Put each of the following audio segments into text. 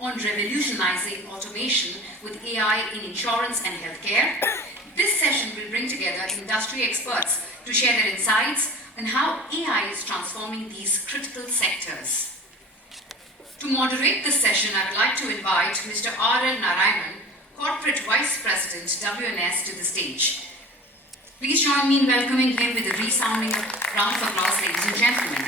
on revolutionizing automation with AI in insurance and healthcare. This session will bring together industry experts to share their insights on how AI is transforming these critical sectors. To moderate this session, I would like to invite Mr. R.L. Narayana, Corporate Vice President, WNS, to the stage. Please join me in welcoming him with a resounding round of applause, ladies and gentlemen.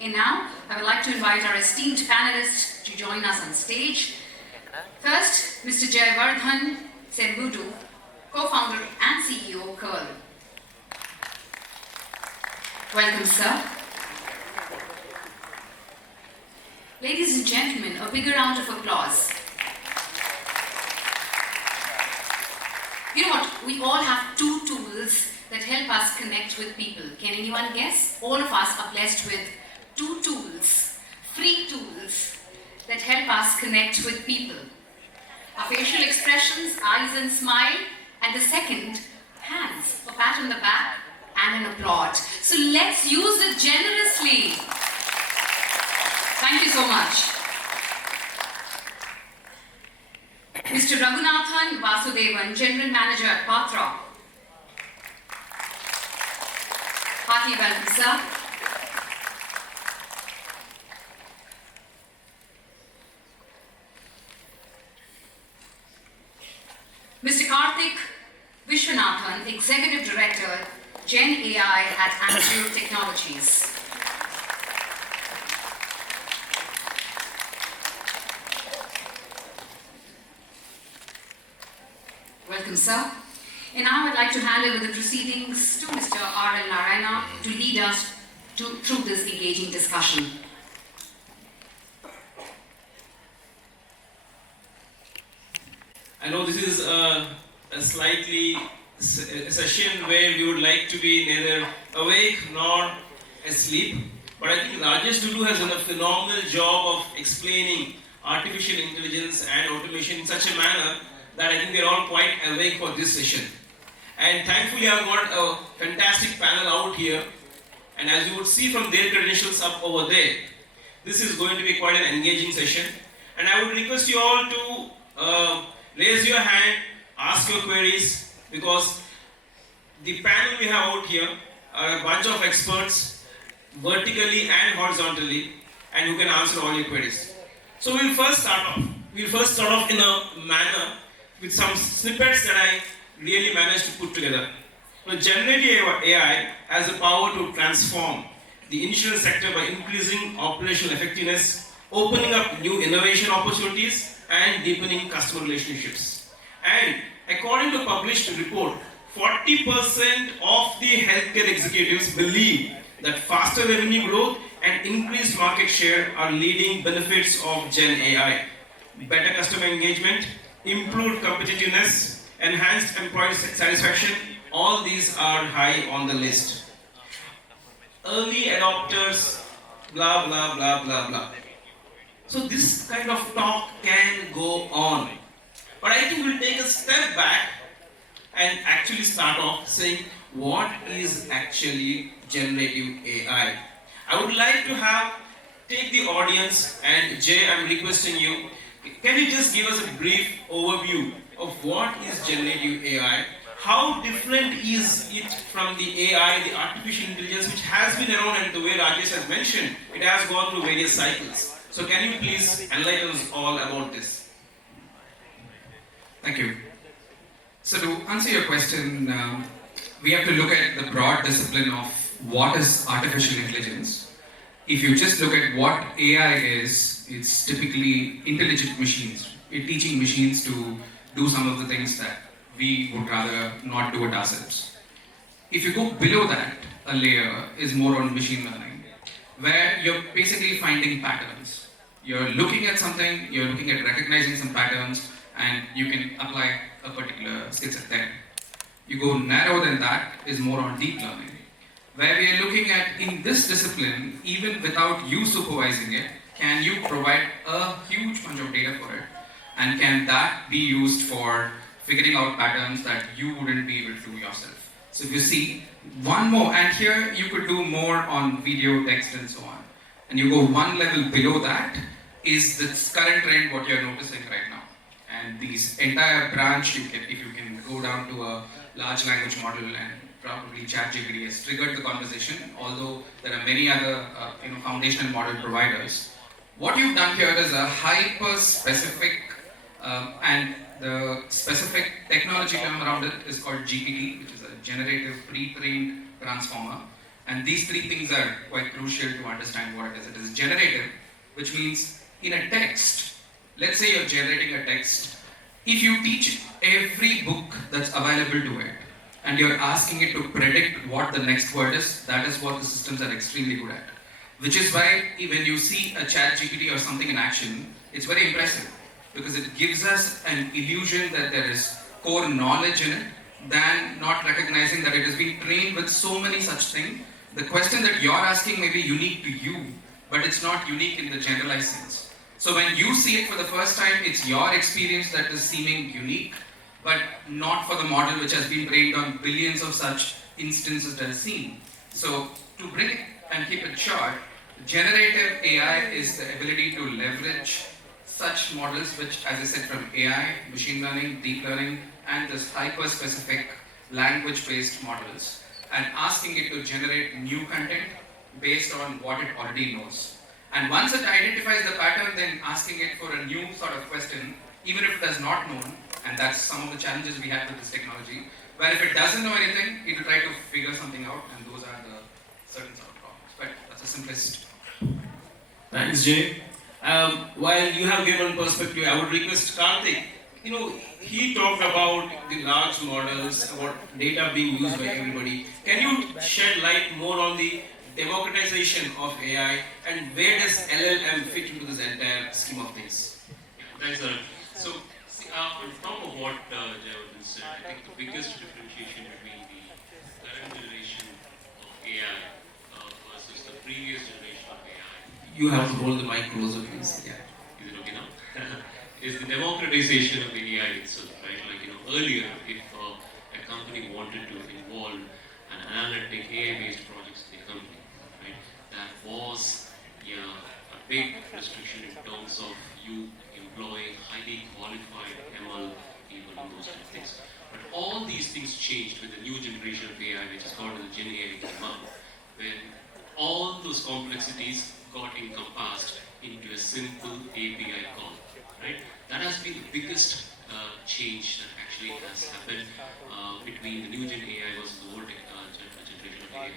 And now, I would like to invite our esteemed panelists to join us on stage. First, Mr. Jayavaradhan, Sambedu, co-founder and CEO, Curl. Welcome, sir. Ladies and gentlemen, a bigger round of applause. You know what? We all have two tools that help us connect with people. Can anyone guess? All of us are blessed with two tools, free tools that help us connect with people. Our facial expressions, eyes and smile, and the second, hands, a pat on the back and an applaud. So let's use it generously. Thank you so much. Mr. Raghunathan Vasudevan, General Manager at Patra. Hearty welcome, sir. Mr. Karthik Viswanathan, Executive Director, Gen AI at Amzur Technologies. Welcome, sir. And now I'd like to hand over the proceedings to Mr. R.L. Narayana to lead us through this engaging discussion. I know this is a session where we would like to be neither awake nor asleep, but I think Rajesh Dudu has done a phenomenal job of explaining artificial intelligence and automation in such a manner that I think they're all quite awake for this session. And thankfully I've got a fantastic panel out here, and as you would see from their credentials up over there, this is going to be quite an engaging session. And I would request you all to raise your hand, ask your queries, because the panel we have out here are a bunch of experts, vertically and horizontally, and who can answer all your queries. So we'll first start off in a manner with some snippets that I really managed to put together. Now, generative AI has the power to transform the insurance sector by increasing operational effectiveness, opening up new innovation opportunities, and deepening customer relationships. And according to a published report, 40% of the healthcare executives believe that faster revenue growth and increased market share are leading benefits of Gen AI. Better customer engagement, improved competitiveness, enhanced employee satisfaction, all these are high on the list. Early adopters, blah, blah, blah, blah, blah. So this kind of talk can go on. But I think we'll take a step back and actually start off saying, what is actually generative AI? I would like to take the audience, and Jay, I'm requesting you, can you just give us a brief overview of what is generative AI? How different is it from the AI, the artificial intelligence, which has been around, and the way Rajesh has mentioned, it has gone through various cycles. So can you please enlighten us all about this? Thank you. So to answer your question, we have to look at the broad discipline of what is artificial intelligence. If you just look at what AI is, it's typically intelligent machines. It's teaching machines to do some of the things that we would rather not do it ourselves. If you go below that, a layer is more on machine learning, where you're basically finding patterns. You're looking at something, you're looking at recognizing some patterns, and you can apply a particular skill set there. You go narrower than that is more on deep learning, where we are looking at, in this discipline, even without you supervising it, can you provide a huge bunch of data for it, and can that be used for figuring out patterns that you wouldn't be able to do yourself? So if you see one more, and here you could do more on video, text, and so on. And you go one level below that is this current trend what you're noticing right now. And these entire branch, if you can go down to a large language model, and probably ChatGPT has triggered the conversation, although there are many other foundational model providers. What you've done here is a hyper-specific and the specific technology term around it is called GPT, which is a generative pre-trained transformer. And these three things are quite crucial to understand what it is. It is generative, which means in a text, let's say you're generating a text, if you teach every book that's available to it, and you're asking it to predict what the next word is, that is what the systems are extremely good at. Which is why when you see a chat GPT or something in action, it's very impressive because it gives us an illusion that there is core knowledge in it than not recognizing that it has been trained with so many such things. The question that you're asking may be unique to you, but it's not unique in the generalized sense. So when you see it for the first time, it's your experience that is seeming unique, but not for the model which has been trained on billions of such instances that is seen. So to bring it and keep it short, generative AI is the ability to leverage such models which, as I said, from AI, machine learning, deep learning, and this hyper-specific language-based models, and asking it to generate new content based on what it already knows. And once it identifies the pattern, then asking it for a new sort of question, even if it does not know, and that's some of the challenges we have with this technology, where if it doesn't know anything, it will try to figure something out, and those are the certain sort of problems. But that's the simplest. Thanks, Jay. While you have given perspective, I would request Karthik. He talked about the large models, about data being used by everybody. Can you shed light more on the democratization of AI and where does LLM fit into this entire scheme of things? Thanks, Arun. So, on top of what Jayavaradhan said, I think the biggest differentiation between the current generation of AI versus the previous generation of AI. You have to hold the mic closer, please. Yeah. Is it okay now? Is the democratization of the AI itself, right? Earlier, if a company wanted to involve an analytic AI-based projects in the company, right, that was a big restriction in terms of you employing highly qualified ML people and those kind of things. But all these things changed with the new generation of AI, which is called the Gen AI came up, when all those complexities got encompassed into a simple API call, right? That has been the biggest change that actually has happened between the new Gen AI versus the old generation of AI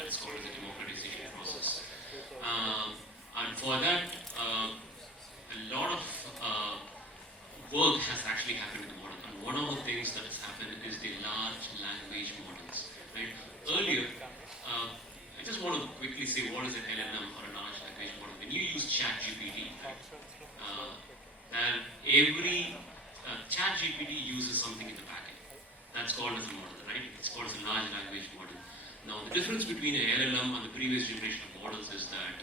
that is called the democratization process. And for that, a lot of work has actually happened in the model. And one of the things that has happened is the large language models. Right? Earlier, I just want to quickly say what is an LLM or a large language model. When you use ChatGPT, right, and every ChatGPT uses something in the backend. That's called as a model, right? It's called as a large language model. Now, the difference between an LLM and the previous generation of models is that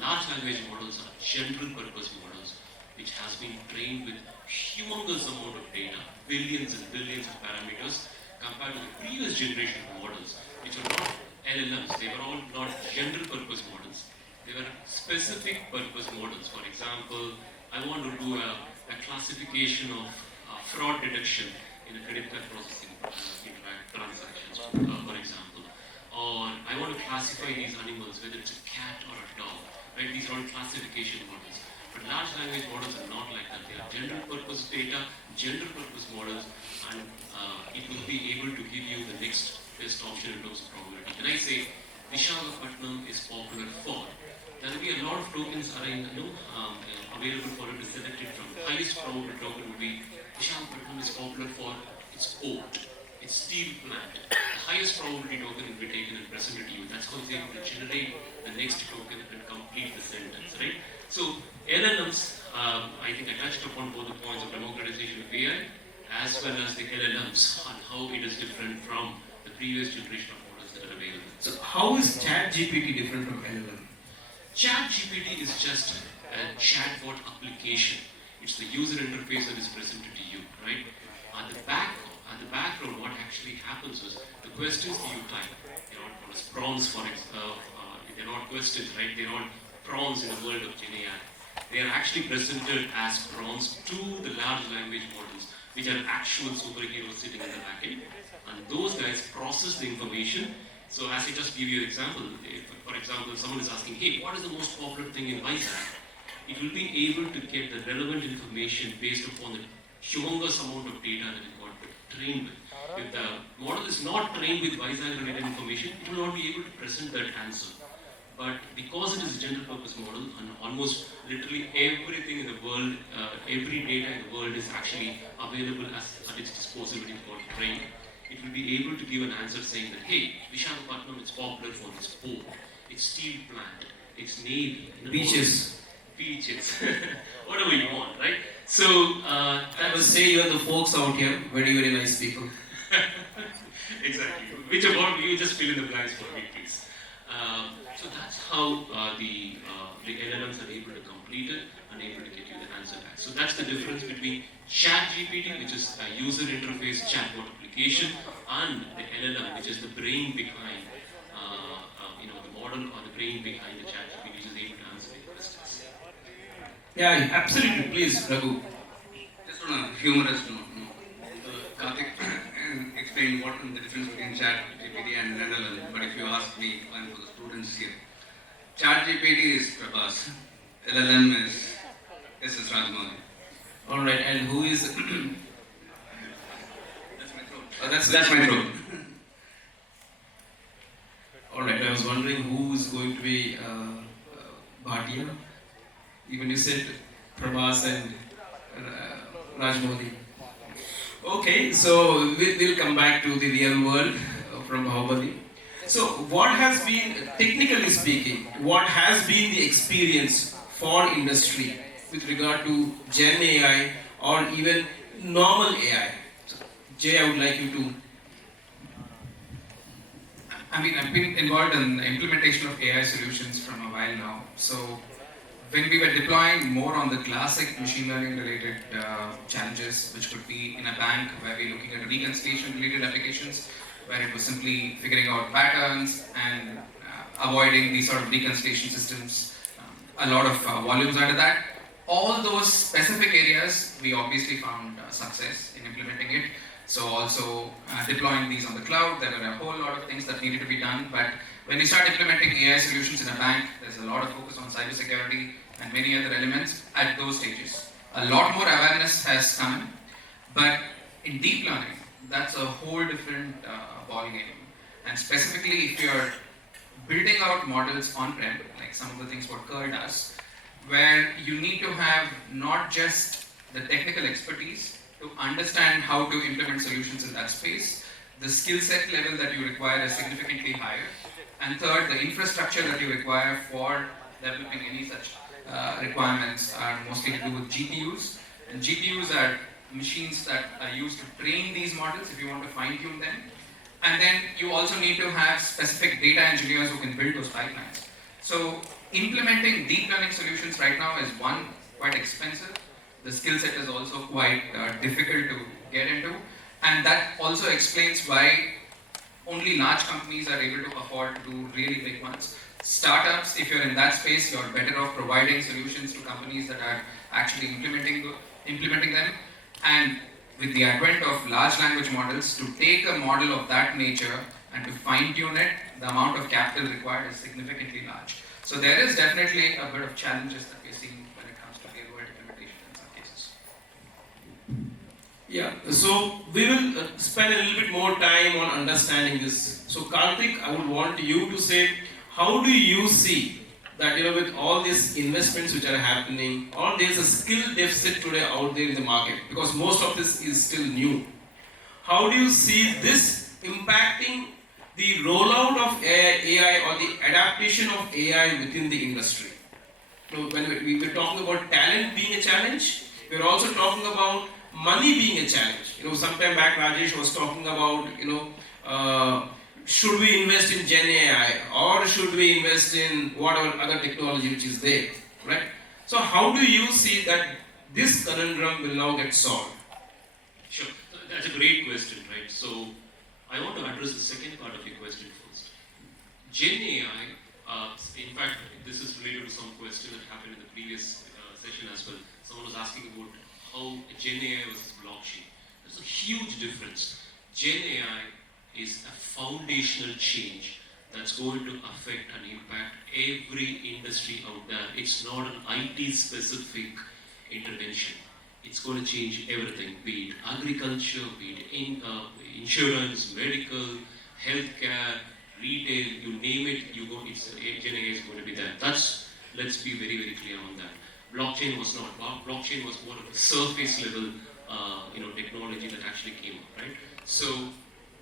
large language models are general purpose models which has been trained with humongous amount of data, billions and billions of parameters, compared to the previous generation of models, which are not LLMs. They were all not general purpose models. They were specific purpose models. For example, I want to do a classification of fraud detection in a credit card processing transactions, for example. Or I want to classify these animals, whether it's a cat or a dog. Right? These are all classification models. But large language models are not like that. They are general purpose data, general purpose models, and it will be able to give you the next best option in terms of probability. When I say Viswanathan is popular for, there will be a lot of tokens available for it to select it from. The highest probable token would be Viswanathan is popular for its oat, its steel plant. The highest probability token will be taken and presented to you. That's how it's able to generate the next token and complete the sentence, right? So LLMs, I think I touched upon both the points of democratization of AI as well as the LLMs and how it is different from the previous generation of models that are available. So how is ChatGPT different from LLM? ChatGPT is just a chatbot application. It's the user interface that is presented to you, right? At the back, at the background, what actually happens is the questions that you type, they're not called as prompts for it. They're not questions, right? They're not prompts in the world of Gen AI. They are actually presented as prompts to the large language models, which are actual superheroes sitting in the backend. And those guys process the information. So as I just give you an example, if, for example, someone is asking, hey, what is the most popular thing in Vizag? It will be able to get the relevant information based upon the humongous amount of data that it got trained with. If the model is not trained with Vizag related information, it will not be able to present that answer. But because it is a general purpose model, and almost literally everything in the world, every data in the world is actually available at its disposal when it got trained, it will be able to give an answer saying that, hey, Viswanathan is popular for its port, its steel plant, its navy, Beaches. Whatever you want, right? So, I must say you are the folks out here, very, very nice people. Exactly. Which about you just fill in the blanks for me, please. So that's how the LLMs are able to complete it and able to get you the answer back. So that's the difference between ChatGPT, which is a user interface chatbot application, and the LLM, which is the brain behind, the model or the brain behind the ChatGPT, which is able to answer your questions. Yeah, absolutely. Please, Raghu. Just on a humorous note, Karthik explained what is the difference between ChatGPT and LLM. But if you ask me, and for the students here, ChatGPT is Prabhas, LLM is SS Rajmohan. All right, and who is? That's my throat. That's my throat. All right, I was wondering who is going to be Bhatia. Even you said Prabhas and Rajmodi. Okay, so we'll come back to the real world from Bahubali. So what has been, technically speaking, what has been the experience for industry with regard to Gen AI or even normal AI? So, Jay, I would like you to. I mean, I've been involved in the implementation of AI solutions from a while now. So when we were deploying more on the classic machine learning related challenges, which could be in a bank where we're looking at reconciliation related applications, where it was simply figuring out patterns and avoiding these sort of reconciliation systems, a lot of volumes under that. All those specific areas, we obviously found success in implementing it. So also deploying these on the cloud, there were a whole lot of things that needed to be done. But when we start implementing AI solutions in a bank, there's a lot of focus on cybersecurity and many other elements at those stages. A lot more awareness has come, but in deep learning, that's a whole different ballgame. And specifically, if you're building out models on-prem, like some of the things what Kerr does, where you need to have not just the technical expertise to understand how to implement solutions in that space, the skill set level that you require is significantly higher. And third, the infrastructure that you require for developing any such requirements are mostly to do with GPUs. And GPUs are machines that are used to train these models if you want to fine-tune them. And then you also need to have specific data engineers who can build those pipelines. So implementing deep learning solutions right now is one, quite expensive. The skill set is also quite difficult to get into. And that also explains why only large companies are able to afford to do really big ones. Startups, if you're in that space, you're better off providing solutions to companies that are actually implementing them. And with the advent of large language models, to take a model of that nature and to fine-tune it, the amount of capital required is significantly large. So there is definitely a bit of challenges that we're seeing when it comes to real-world implementation in some cases. Yeah, so we will spend a little bit more time on understanding this. So Karthik, I would want you to say, how do you see that, with all these investments which are happening, or there's a skill deficit today out there in the market, because most of this is still new. How do you see this impacting the rollout of AI or the adaptation of AI within the industry? When we were talking about talent being a challenge, we're also talking about money being a challenge. Sometime back Rajesh was talking about, should we invest in Gen AI or should we invest in whatever other technology which is there, right? So how do you see that this conundrum will now get solved? Sure. That's a great question, right? So I want to address the second part of your question first. Gen AI, in fact, this is related to some question that happened in the previous session as well. Someone was asking about how Gen AI versus blockchain. There's a huge difference. Gen AI is a foundational change that's going to affect and impact every industry out there. It's not an IT specific intervention. It's going to change everything, be it agriculture, be it insurance, medical, healthcare, retail, you name it, Gen AI is going to be there. Let's be very, very clear on that. Blockchain was not. Blockchain was more of a surface level, technology that actually came up, right? So,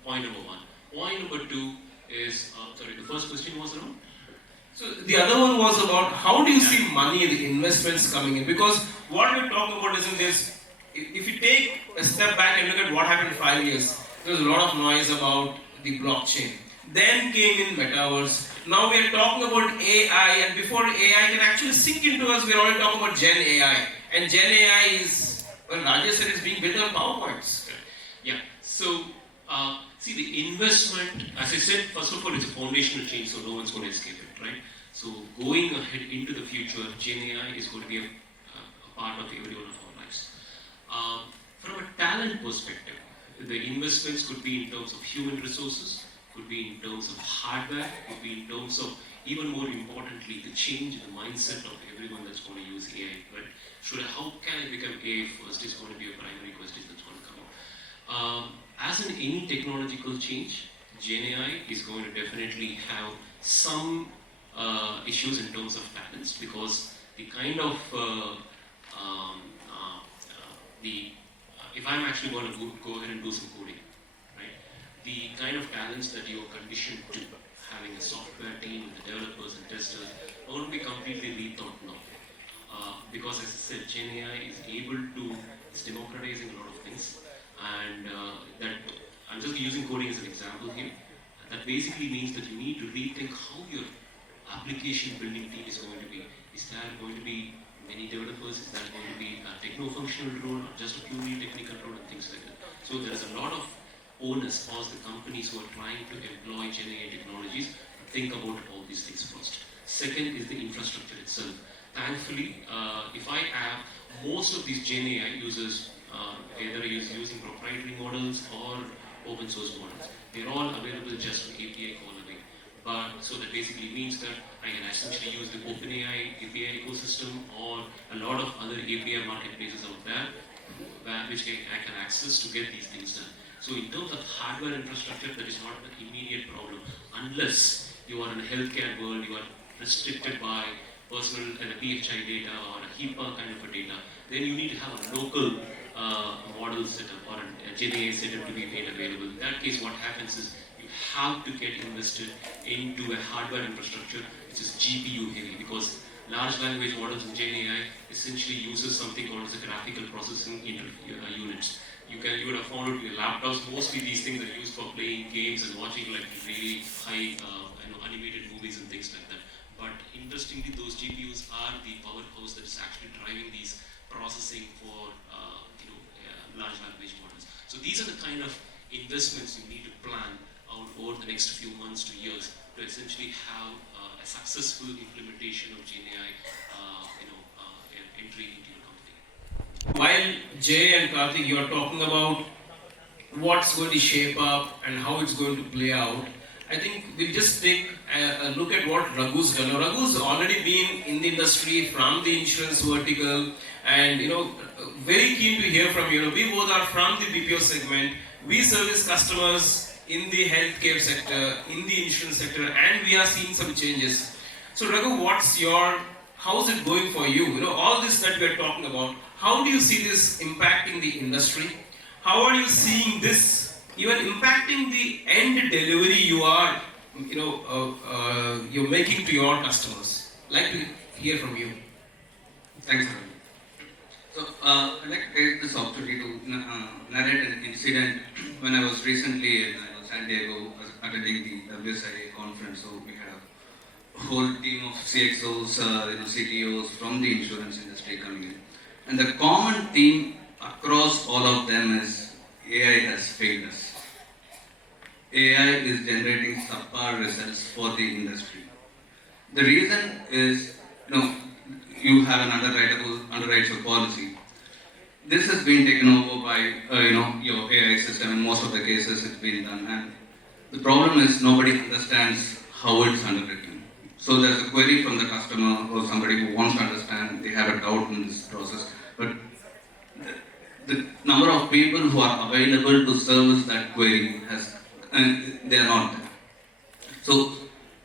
point number one. Point number two is, the first question was around? So the other one was about how do you see money, the investments coming in? Because what we're talking about isn't this. If you take a step back and look at what happened in 5 years, there was a lot of noise about the blockchain. Then came in metaverse. Now we are talking about AI, and before AI can actually sink into us, we're already talking about Gen AI. And Gen AI is, well, Rajesh said it's being built on PowerPoints. Yeah. So, see, the investment, as I said, first of all, it's a foundational change, so no one's going to escape it, right? So, going ahead into the future, Gen AI is going to be a part of every one of our lives. From a talent perspective, the investments could be in terms of human resources, could be in terms of hardware, could be in terms of, even more importantly, the change in the mindset of everyone that's going to use AI, right? How can I become AI first is going to be a primary question that's going to come up. As in any technological change, Gen AI is going to definitely have some issues in terms of talents, because the kind of if I'm actually going to go ahead and do some coding, right? The kind of talents that you're conditioned to having a software team, the developers and testers, are going to be completely rethought now. Because as I said, Gen AI is able to, it's democratizing a lot of things, and that, I'm just using coding as an example here. That basically means that you need to rethink how your application building team is going to be. Is there going to be many developers? Is there going to be a techno-functional role, or just a purely technical role, and things like that? So there's a lot of onus for the companies who are trying to employ Gen AI technologies to think about all these things first. Second is the infrastructure itself. Thankfully, if I have most of these Gen AI users, either using proprietary models or open source models, they're all available just an API call away. But so that basically means that I can essentially use the OpenAI API ecosystem or a lot of other API marketplaces out there, which I can access to get these things done. So in terms of hardware infrastructure, that is not an immediate problem, unless you are in a healthcare world, you are restricted by personal and PHI data or a HIPAA kind of a data. Then you need to have a local model setup or a Gen AI setup to be made available. In that case, what happens is you have to get invested into a hardware infrastructure which is GPU heavy, because large language models in Gen AI essentially uses something called as a graphical processing units. You would have found out in your laptops, mostly these things are used for playing games and watching like really high animated movies and things like that. But interestingly, those GPUs are the powerhouse that is actually driving these processing for large language models. So these are the kind of investments you need to plan out over the next few months to years to essentially have a successful implementation of Gen AI, entry into your company. While Jay and Karthik, you are talking about what's going to shape up and how it's going to play out, I think we'll just take a look at what Raghu's done. Now, Raghu's already been in the industry from the insurance vertical, and very keen to hear from you. We both are from the BPO segment. We service customers in the healthcare sector, in the insurance sector, and we are seeing some changes. So Raghu, how's it going for you? All this that we are talking about, how do you see this impacting the industry? How are you seeing this even impacting the end delivery you're making to your customers? Like to hear from you. Thanks, sir. So, I'd like to take this opportunity to narrate an incident when I was recently in San Diego attending the WSIA conference. So, we had a whole team of CXOs, CTOs from the insurance industry coming in. And the common theme across all of them is AI has failed us. AI is generating subpar results for the industry. The reason is, you have an underwriter policy. This has been taken over by, your AI system. In most of the cases, it's been done. And the problem is nobody understands how it's underwritten. So there's a query from the customer or somebody who wants to understand. They have a doubt in this process, but the number of people who are available to service that query they are not there. So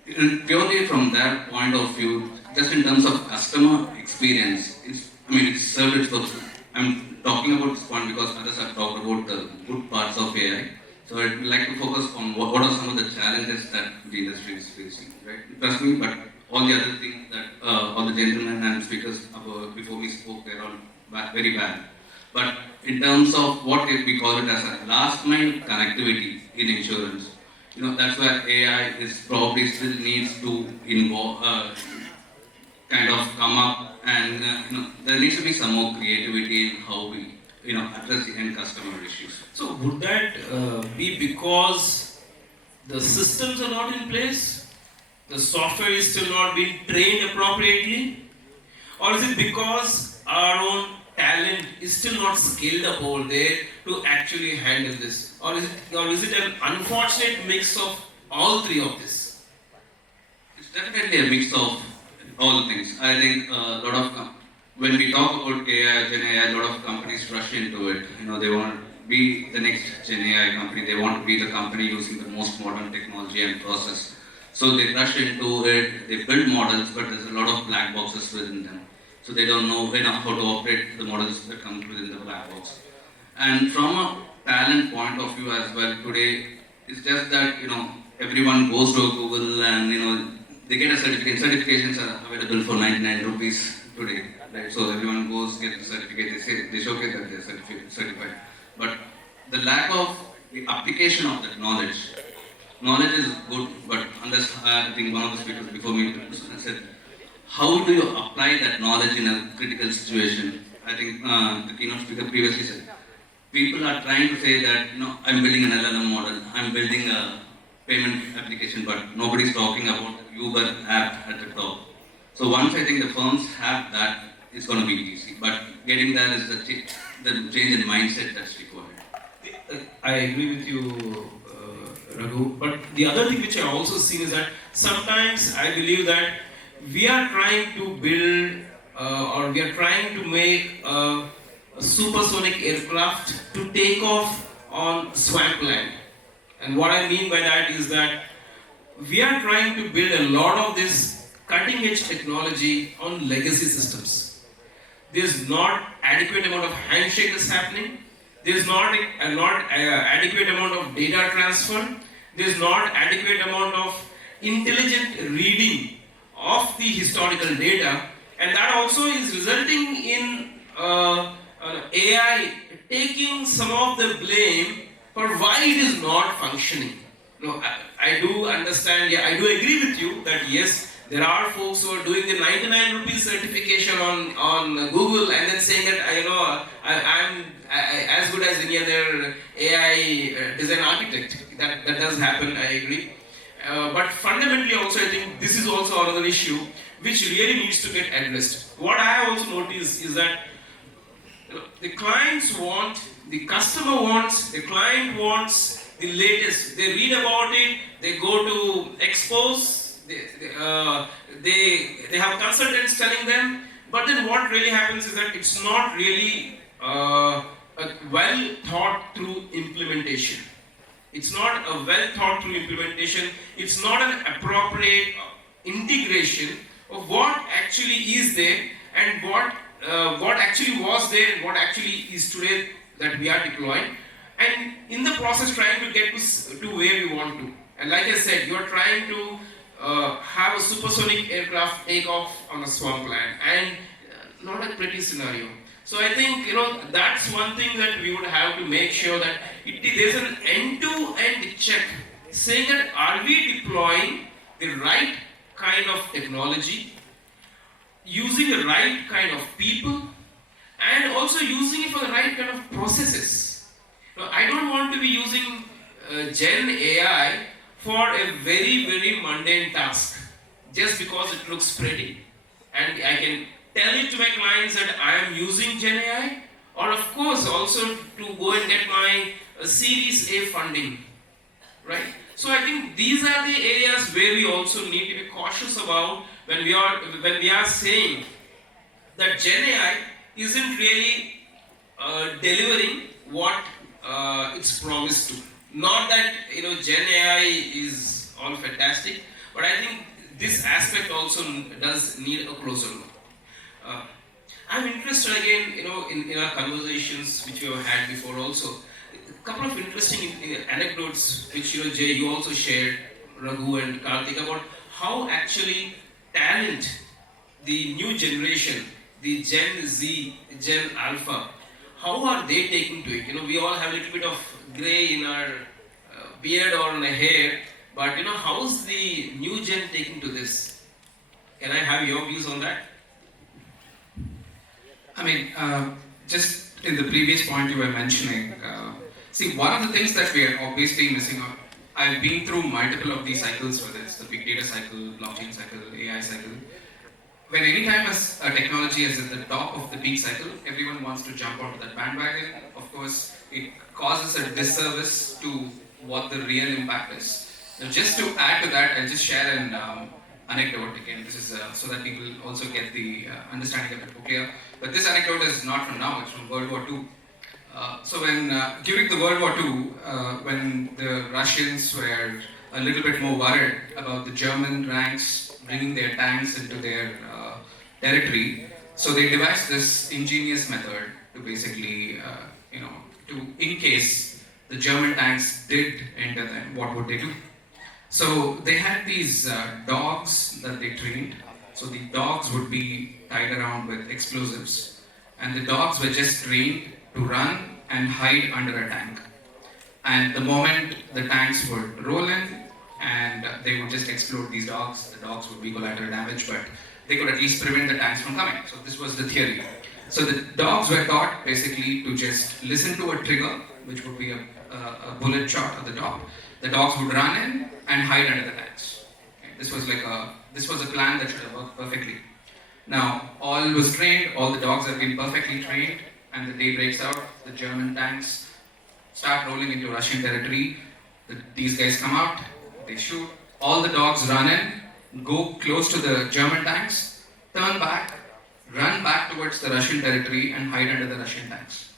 purely from that point of view, just in terms of customer experience, it's service purpose. I'm talking about this point because others have talked about the good parts of AI. So I'd like to focus on what are some of the challenges that the industry is facing, right? Trust me, but all the other things that all the gentlemen and speakers before me spoke, they're all very bad. But in terms of what we call it as a last mile connectivity in insurance, that's where AI is probably still needs to involve, kind of come up, and there needs to be some more creativity in how we address the end customer issues. So would that be because the systems are not in place? The software is still not being trained appropriately? Or is it because our own talent is still not scaled up over there to actually handle this? Or is it an unfortunate mix of all three of this? It's definitely a mix of all the things. I think when we talk about AI, Gen AI, a lot of companies rush into it. They want to be the next Gen AI company. They want to be the company using the most modern technology and process. So they rush into it. They build models, but there's a lot of black boxes within them. So they don't know how to operate the models that come within the black box. And from a talent point of view as well, today it's just that everyone goes to Google and they get a certificate. Certifications are available for 99 rupees today, right? So everyone goes, get the certificate, they showcase that they're certified. But the lack of the application of that knowledge is good, but unless, I think one of the speakers before me said, how do you apply that knowledge in a critical situation? I think the keynote speaker previously said, people are trying to say that, I'm building an LLM model, I'm building a payment application, but nobody's talking about the Uber app at the top. So once I think the firms have that, it's going to be easy. But getting there is the change in mindset that's required. I agree with you, Raghu. But the other thing which I also see is that sometimes I believe that we are trying to build or we are trying to make a supersonic aircraft to take off on swampland. And what I mean by that is that we are trying to build a lot of this cutting edge technology on legacy systems. There's not adequate amount of handshake that's happening. There's not adequate amount of data transfer. There's not adequate amount of intelligent reading of the historical data, and that also is resulting in AI taking some of the blame for why it is not functioning. I do understand, I do agree with you that yes, there are folks who are doing the 99 rupees certification on Google and then saying that I'm as good as any other AI design architect. That does happen, I agree. But fundamentally also I think this is also another issue which really needs to get addressed. What I have also noticed is that the clients want, the customer wants, the client wants the latest. They read about it, they go to expos, they have consultants telling them, but then what really happens is that it's not really a well thought through implementation. It's not a well thought through implementation. It's not an appropriate integration of what actually is there and what actually was there and what actually is today that we are deploying, and in the process trying to get to where we want to. And like I said, you are trying to have a supersonic aircraft take off on a swampland, and not a pretty scenario. So I think that's one thing that we would have to make sure that there's an end-to-end check saying that are we deploying the right kind of technology, using the right kind of people, and also using it for the right kind of processes. Now, I don't want to be using Gen AI for a very mundane task just because it looks pretty. And I can tell it to my clients that I am using Gen AI, or of course also to go and get my Series A funding, right? So I think these are the areas where we also need to be cautious about when we are saying that Gen AI isn't really delivering what it's promised to. Not that Gen AI is all fantastic, but I think this aspect also does need a closer look. I'm interested again, in our conversations which we have had before also. A couple of interesting anecdotes which Jay, you also shared, Raghu and Karthik, about how actually talent, the new generation, the Gen Z, Gen Alpha, how are they taking to it? We all have a little bit of grey in our beard or in our hair, but how's the new gen taking to this? Can I have your views on that? I mean, just in the previous point you were mentioning, see, one of the things that we are obviously missing out, I've been through multiple of these cycles, whether it's the big data cycle, blockchain cycle, AI cycle. When any time a technology is at the top of the peak cycle, everyone wants to jump onto that bandwagon. Of course, it causes a disservice to what the real impact is. Now, just to add to that, I'll just share an anecdote again. This is so that people also get the understanding a bit clear. But this anecdote is not from now; it's from World War II. So when during the World War II, when the Russians were a little bit more worried about the German ranks bringing their tanks into their territory, so they devised this ingenious method to basically, in case the German tanks did enter them, what would they do? So they had these dogs that they trained. So the dogs would be tied around with explosives, and the dogs were just trained to run and hide under a tank. And the moment the tanks would roll in, and they would just explode these dogs, the dogs would be collateral damage, but they could at least prevent the tanks from coming. So this was the theory. So the dogs were taught basically to just listen to a trigger, which would be a bullet shot at the dog. The dogs would run in and hide under the tanks. Okay. This was a plan that should have worked perfectly. Now, all was trained, all the dogs have been perfectly trained, and the day breaks out, the German tanks start rolling into Russian territory. These guys come out, they shoot, all the dogs run in, go close to the German tanks, turn back, run back towards the Russian territory and hide under the Russian tanks.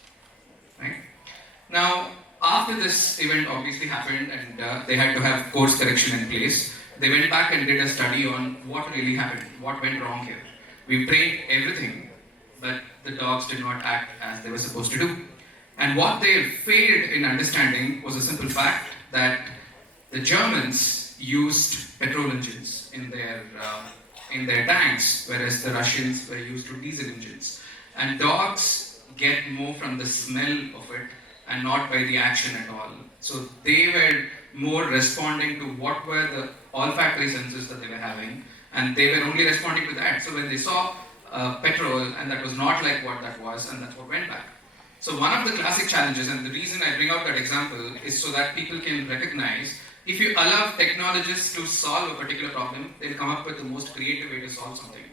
Right? Now, after this event obviously happened and they had to have course correction in place, they went back and did a study on what really happened, what went wrong here. We trained everything, but the dogs did not act as they were supposed to do. And what they failed in understanding was a simple fact that the Germans used petrol engines in their tanks, whereas the Russians were used to diesel engines. And dogs get more from the smell of it and not by the action at all. So they were more responding to what were the olfactory senses that they were having, and they were only responding to that. So when they saw petrol, and that was not like what that was, and that's what went back. So one of the classic challenges, and the reason I bring out that example is so that people can recognize, if you allow technologists to solve a particular problem, they'll come up with the most creative way to solve something,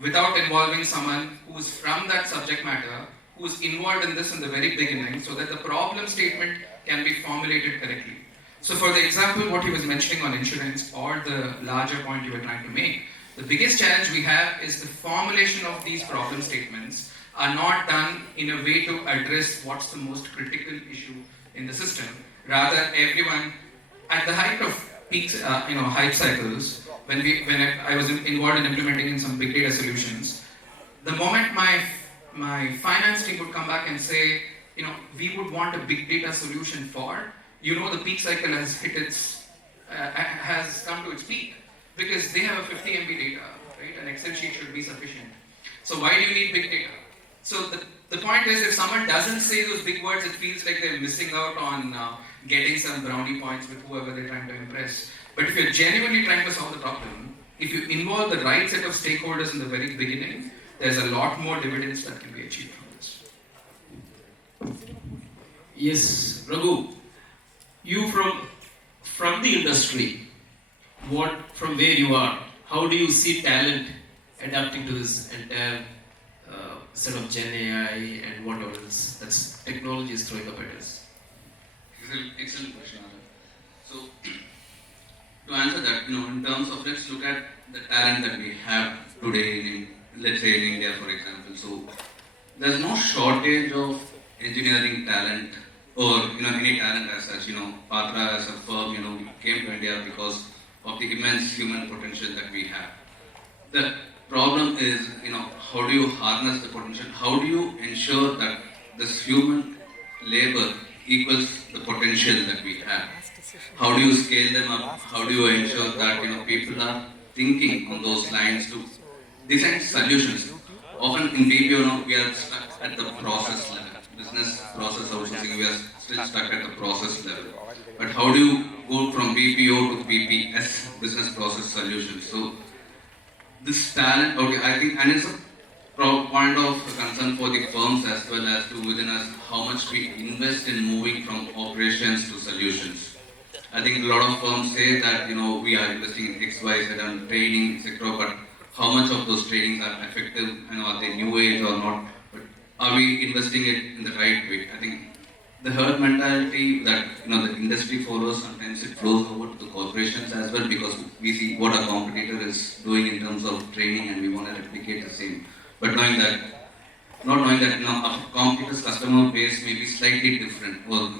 without involving someone who's from that subject matter, who's involved in this in the very beginning, so that the problem statement can be formulated correctly. So for the example, what he was mentioning on insurance, or the larger point you were trying to make, the biggest challenge we have is the formulation of these problem statements are not done in a way to address what's the most critical issue in the system. Rather, everyone, at the height of peaks, hype cycles, when I was involved in implementing in some big data solutions, the moment my finance team would come back and say, we would want a big data solution for, the peak cycle has come to its peak, because they have a 50 MB data, right? An Excel sheet should be sufficient. So why do you need big data? So the point is, if someone doesn't say those big words, it feels like they're missing out on getting some brownie points with whoever they're trying to impress. But if you're genuinely trying to solve the problem, if you involve the right set of stakeholders in the very beginning, there's a lot more dividends that can be achieved from this. Yes, Raghu, you from the industry, from where you are, how do you see talent adapting to this entire set of Gen AI and what else that's technology is throwing up at us? Excellent question, Anand. So, to answer that, in terms of, let's look at the talent that we have today let's say in India, for example. So, there's no shortage of engineering talent or any talent as such. Patra as a firm, came to India because of the immense human potential that we have. The problem is, how do you harness the potential? How do you ensure that this human labor equals the potential that we have? How do you scale them up? How do you ensure that people are thinking on those lines to design solutions? Often in BPO, we are stuck at the process level. Business process outsourcing, we are still stuck at the process level. But how do you go from BPO to BPS, business process solutions? So this talent, okay, I think, and it's a point of concern for the firms as well as to within us, how much we invest in moving from operations to solutions. I think a lot of firms say that we are investing in X, Y, Z and training, etc. But how much of those trainings are effective and are they new age or not? But are we investing it in the right way? I think the herd mentality that the industry follows, sometimes it flows over to the corporations as well, because we see what our competitor is doing in terms of training and we want to replicate the same. But not knowing that our competitor's customer base may be slightly different or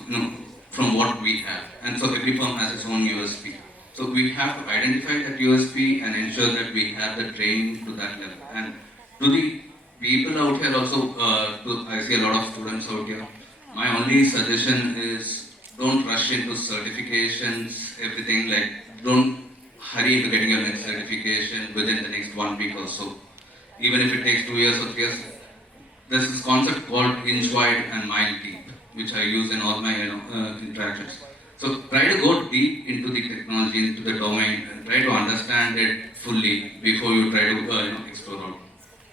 from what we have, and so every firm has its own USP. So we have to identify that USP and ensure that we have the training to that level. And to the people out here also, I see a lot of students out here. My only suggestion is don't rush into certifications, everything, like don't hurry into getting your next certification within the next 1 week or so. Even if it takes 2 years or 3 years, there's this concept called inch wide and mile deep, which I use in all my interactions. So try to go deep into the technology, into the domain, and try to understand it fully before you try to explore out.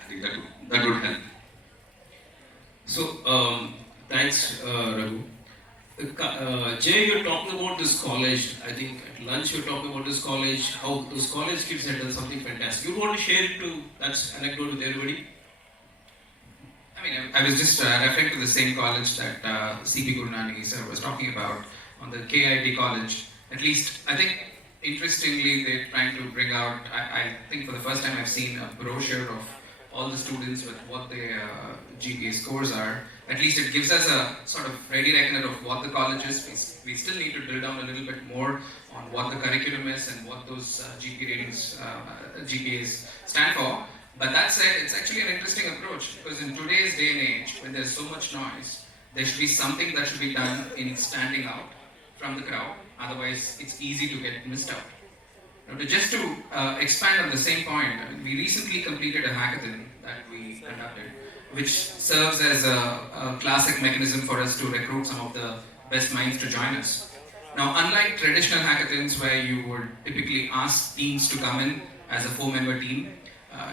I think that would help. So thanks, Raghu. Jay, you're talking about this college. I think at lunch you're talking about this college, how those college kids had done something fantastic. You want to share it to that anecdote with everybody? I mean, I was just referring to the same college that C.P. Gurnani sir was talking about, on the KIT college. At least, I think, interestingly, they're trying to bring out, I think for the first time I've seen a brochure of all the students with what their GPA scores are. At least it gives us a sort of ready reckoner of what the college is. We still need to drill down a little bit more on what the curriculum is and what those GPA ratings, GPAs stand for. But that said, it's actually an interesting approach, because in today's day and age, when there's so much noise, there should be something that should be done in standing out from the crowd. Otherwise, it's easy to get missed out. Now, just to expand on the same point, we recently completed a hackathon that we conducted, which serves as a classic mechanism for us to recruit some of the best minds to join us. Now, unlike traditional hackathons where you would typically ask teams to come in as a 4-member team,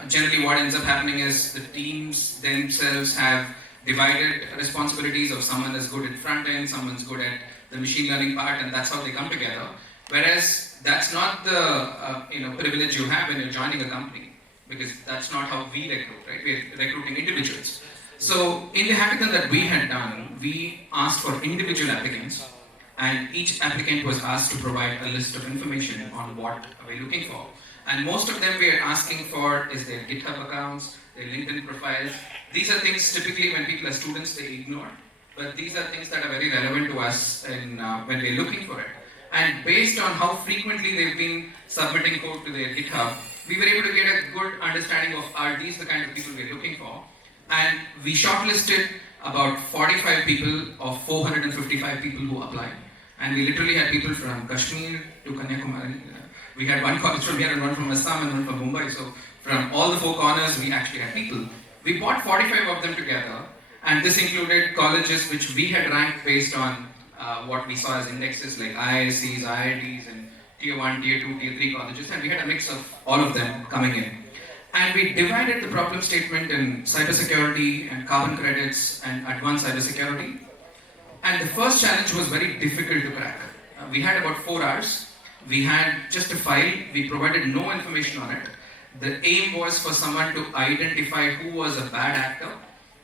generally what ends up happening is the teams themselves have divided responsibilities of someone is good at front end, someone's good at the machine learning part, and that's how they come together. Whereas that's not the privilege you have when you're joining a company, because that's not how we recruit, right? We're recruiting individuals. So in the hackathon that we had done, we asked for individual applicants, and each applicant was asked to provide a list of information on what we're looking for. And most of them we are asking for is their GitHub accounts, their LinkedIn profiles. These are things typically when people are students they ignore, but these are things that are very relevant to us when we're looking for it. And based on how frequently they've been submitting code to their GitHub, we were able to get a good understanding of are these the kind of people we're looking for. And we shortlisted about 45 people of 455 people who applied. And we literally had people from Kashmir to Kanyakumari. We had one college from here and one from Assam and one from Mumbai. So from all the 4 corners, we actually had people. We brought 45 of them together, and this included colleges which we had ranked based on what we saw as indexes like IISCs, IITs, and Tier 1, Tier 2, Tier 3 colleges, and we had a mix of all of them coming in. And we divided the problem statement in cybersecurity and carbon credits and advanced cybersecurity. And the first challenge was very difficult to crack. We had about 4 hours. We had just a file. We provided no information on it. The aim was for someone to identify who was a bad actor,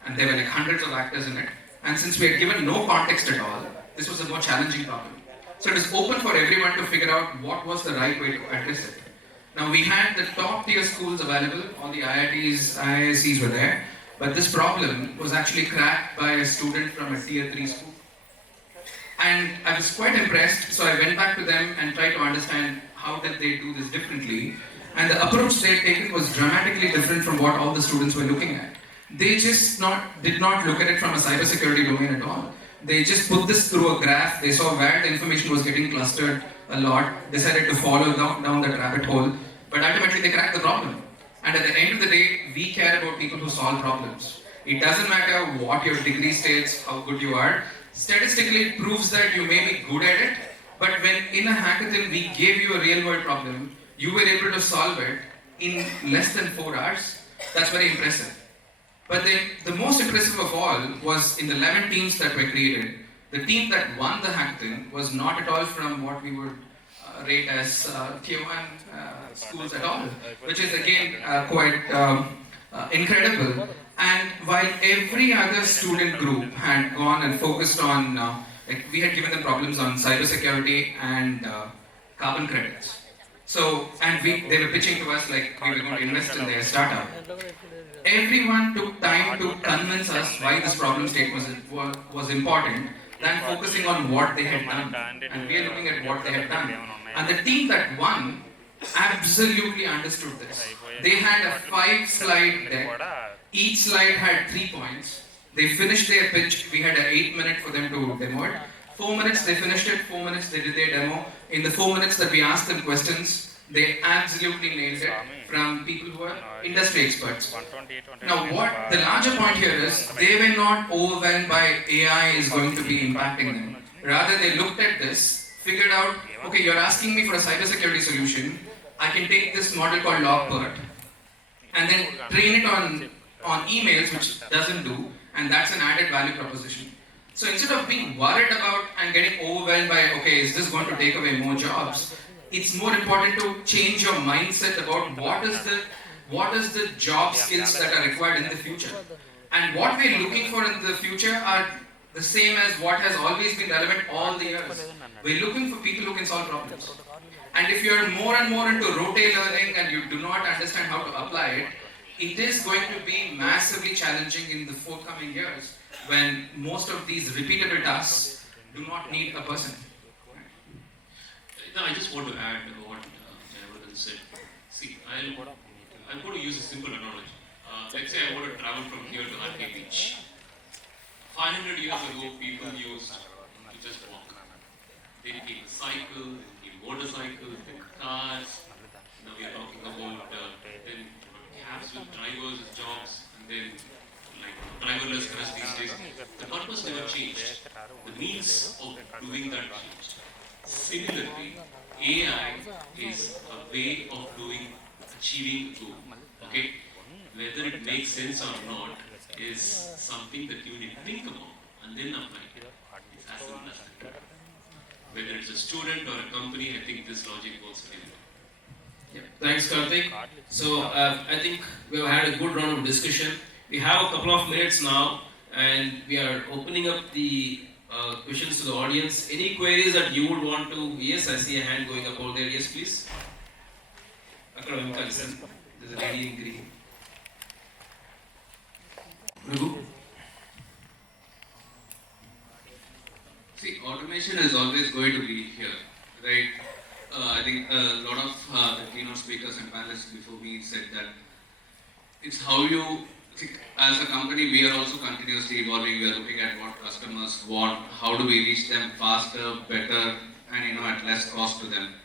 and there were like hundreds of actors in it. And since we had given no context at all, this was a more challenging problem. So it was open for everyone to figure out what was the right way to address it. Now we had the top tier schools available, all the IITs, IIScs were there, but this problem was actually cracked by a student from a tier 3 school. And I was quite impressed, so I went back to them and tried to understand how did they do this differently. And the approach they had taken was dramatically different from what all the students were looking at. They just did not look at it from a cybersecurity domain at all. They just put this through a graph. They saw where the information was getting clustered a lot, decided to follow down that rabbit hole, but ultimately they cracked the problem. And at the end of the day, we care about people who solve problems. It doesn't matter what your degree states, how good you are. Statistically, it proves that you may be good at it, but when in a hackathon we gave you a real world problem, you were able to solve it in less than 4 hours. That's very impressive. But then the most impressive of all was in the 11 teams that were created, the team that won the hackathon was not at all from what we would rate as tier 1 schools at all, which is again quite incredible. And while every other student group had gone and focused on, like we had given them problems on cybersecurity and carbon credits. So, and they were pitching to us like we were going to invest in their startup. Everyone took time to convince us why this problem statement was important than focusing on what they had done. And we are looking at what they had done. And the team that won absolutely understood this. They had a 5-slide deck. Each slide had 3 points. They finished their pitch. We had an 8 minute for them to demo it. 4 minutes they finished it, 4 minutes they did their demo. In the 4 minutes that we asked them questions, they absolutely nailed it from people who are industry experts. Now the larger point here is, they were not overwhelmed by AI is going to be impacting them. Rather they looked at this, figured out, okay, you're asking me for a cybersecurity solution, I can take this model called LogPert and then train it on emails, which doesn't do, and that's an added value proposition. So instead of being worried about and getting overwhelmed by, okay, is this going to take away more jobs? It's more important to change your mindset about what is the job skills that are required in the future. And what we're looking for in the future are the same as what has always been relevant all the years. We're looking for people who can solve problems. And if you're more and more into rote learning and you do not understand how to apply it, it is going to be massively challenging in the forthcoming years when most of these repeatable tasks do not need a person. Now, I just want to add what Jayavaradhan said. See, I'm going to use a simple analogy. Let's say I want to travel from here to Arcade Beach. 500 years ago, people used to just walk. Then came a cycle, then came motorcycles, then cars. Now we are talking about then cabs with drivers with jobs, and then like driverless cars these days. The purpose never changed. The means of doing that changed. Similarly, AI is a way of achieving a goal. Okay? Whether it makes sense or not is something that you need to think about and then apply it. It's as simple as that. Whether it's a student or a company, I think this logic works very well. Yeah. Thanks, Karthik. So I think we have had a good round of discussion. We have a couple of minutes now, and we are opening up the questions to the audience. Any queries that you would want to? Yes, I see a hand going up over there. Yes, please. There's a lady in green. Raghu? See, automation is always going to be here, right? I think a lot of the keynote speakers and panelists before me said that it's how you, as a company, we are also continuously evolving. We are looking at what customers want, how do we reach them faster, better, and at less cost to them.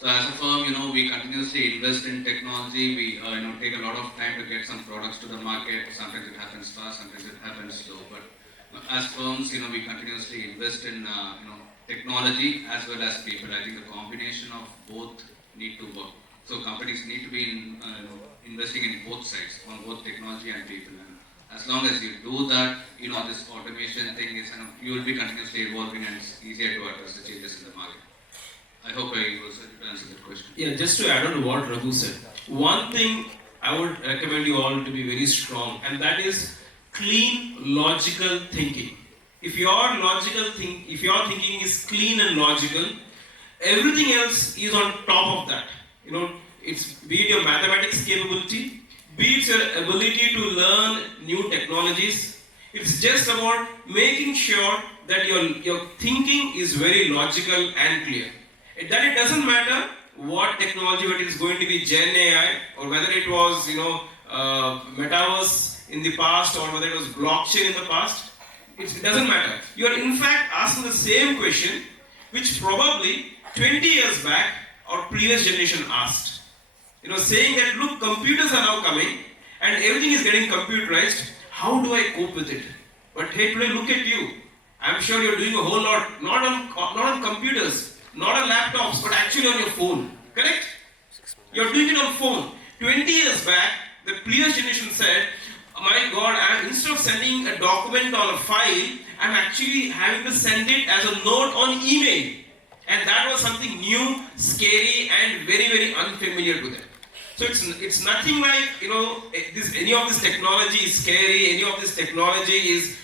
So as a firm, we continuously invest in technology. We take a lot of time to get some products to the market. Sometimes it happens fast, sometimes it happens slow. But as firms, we continuously invest in technology as well as people. I think the combination of both need to work. So companies need to be investing in both sides, on both technology and people. And As long as you do that, this automation thing is, you will be continuously evolving and it's easier to address the changes in the market. I hope I was able to answer that question. Yeah, just to add on to what Raghu said, one thing I would recommend you all to be very strong, and that is clean, logical thinking. If your thinking is clean and logical, everything else is on top of that. It's be it your mathematics capability, be it your ability to learn new technologies. It's just about making sure that your thinking is very logical and clear. Then it doesn't matter what technology, whether it is going to be Gen AI or whether it was metaverse in the past or whether it was blockchain in the past. It doesn't matter. You are in fact asking the same question which probably 20 years back our previous generation asked. Saying that look, computers are now coming and everything is getting computerized. How do I cope with it? But hey, today look at you. I'm sure you're doing a whole lot, not on computers, not on laptops, but actually on your phone. Correct? You're doing it on phone. 20 years back, the previous generation said, my God, instead of sending a document on a file, I'm actually having to send it as a note on email. And that was something new, scary, and very, very unfamiliar to them. So it's nothing like, any of this technology is scary, any of this technology is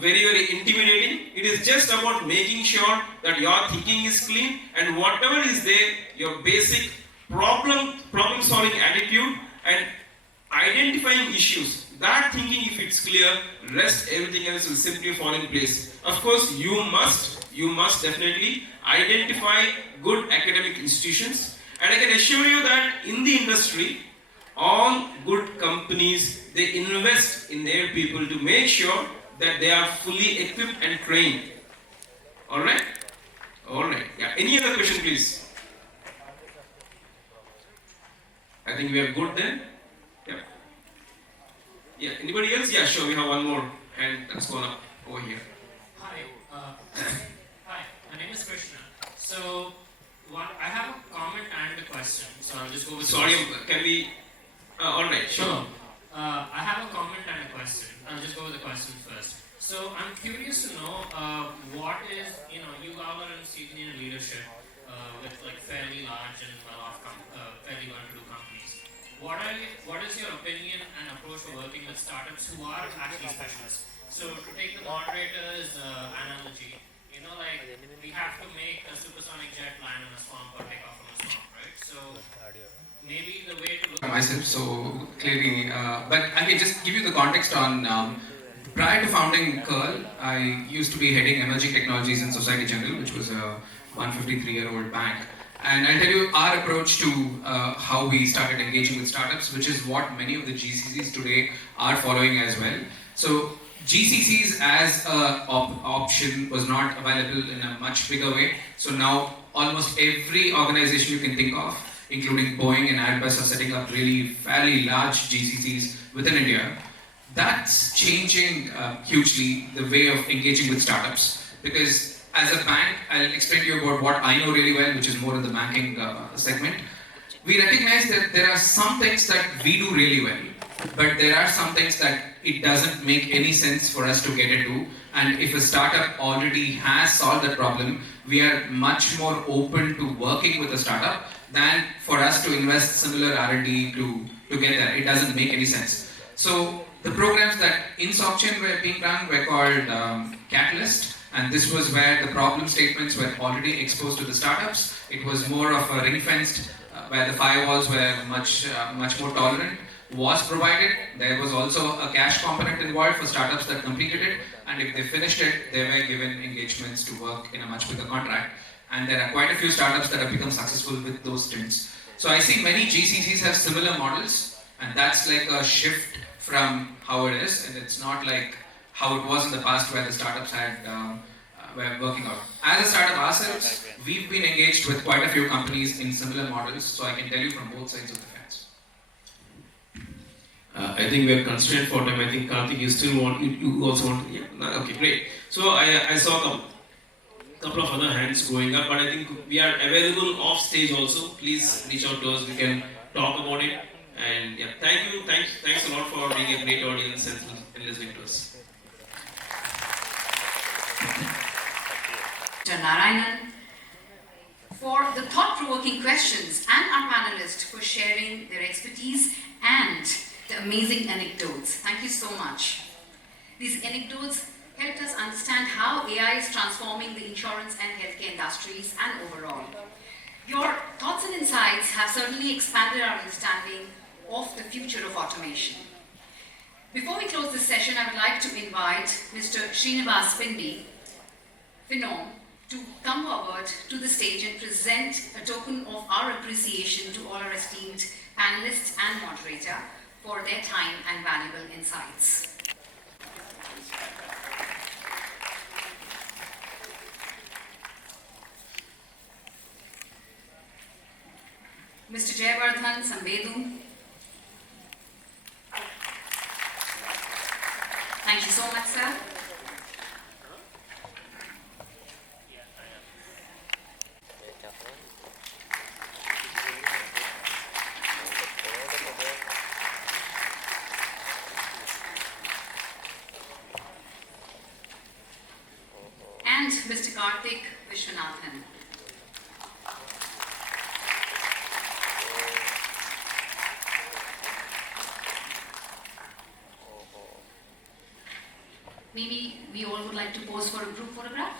very, very intimidating. It is just about making sure that your thinking is clean and whatever is there, your basic problem solving attitude and identifying issues. That thinking, if it's clear, rest everything else will simply fall in place. Of course, you must definitely identify good academic institutions, and I can assure you that in the industry, all good companies, they invest in their people to make sure that they are fully equipped and trained. Alright? Alright. Yeah. Any other question, please? I think we are good then. Yeah. Yeah. Anybody else? Yeah, sure. We have one more hand that's gone up over here. Hi. Hi. My name is Krishna. So, I have a comment and a question. So I'll just go with. Sorry, can we? All right. Sure. I have a comment and a question. I'll just go with the question first. So I'm curious to know what is, you all are in senior leadership with like fairly large and fairly well-to-do companies. What is your opinion and approach for working with startups who are actually specialists? So to take the moderator's analogy, we have to make a supersonic jet land in a swamp or take off from a swamp, right? So maybe the way to look at myself, so clearly, but I can just give you the context on, prior to founding Curl, I used to be heading emerging technologies in Society General, which was a 153-year-old bank. And I'll tell you our approach to how we started engaging with startups, which is what many of the GCCs today are following as well. So GCCs as an option was not available in a much bigger way. So now almost every organization you can think of, including Boeing and Airbus, are setting up really fairly large GCCs within India. That's changing hugely the way of engaging with startups. Because as a bank, I'll explain to you about what I know really well, which is more in the banking segment. We recognize that there are some things that we do really well, but there are some things that it doesn't make any sense for us to get into. And if a startup already has solved that problem, we are much more open to working with a startup than for us to invest similar R&D to get there. It doesn't make any sense. So the programs that in SocGen were being done were called Catalyst, and this was where the problem statements were already exposed to the startups. It was more of a ring-fenced, where the firewalls were much more tolerant, was provided. There was also a cash component involved for startups that completed it, and if they finished it, they were given engagements to work in a much bigger contract. And there are quite a few startups that have become successful with those stints. So I see many GCCs have similar models, and that's like a shift from how it is, and it's not like how it was in the past where the startups were working out. As a startup ourselves, we've been engaged with quite a few companies in similar models, so I can tell you from both sides of the fence. I think we are constrained for time. I think Karthik, you also want, yeah? Okay, great. So I saw a couple of other hands going up, but I think we are available off stage also. Please reach out to us, we can talk about it. And And yeah, thank you. Thanks a lot for being a great audience and listening to us. Mr. Narayana, for the thought-provoking questions, and our panelists for sharing their expertise and the amazing anecdotes. Thank you so much. These anecdotes helped us understand how AI is transforming the insurance and healthcare industries and overall. Your thoughts and insights have certainly expanded our understanding of the future of automation. Before we close this session, I would like to invite Mr. Srinivas Pinby, Phenom, to come forward to the stage and present a token of our appreciation to all our esteemed panelists and moderator for their time and valuable insights. Mr. Jayavaradhan, Sambedu. Thank you so much, sir. And Mr. Karthik Viswanathan. Maybe we all would like to pose for a group photograph.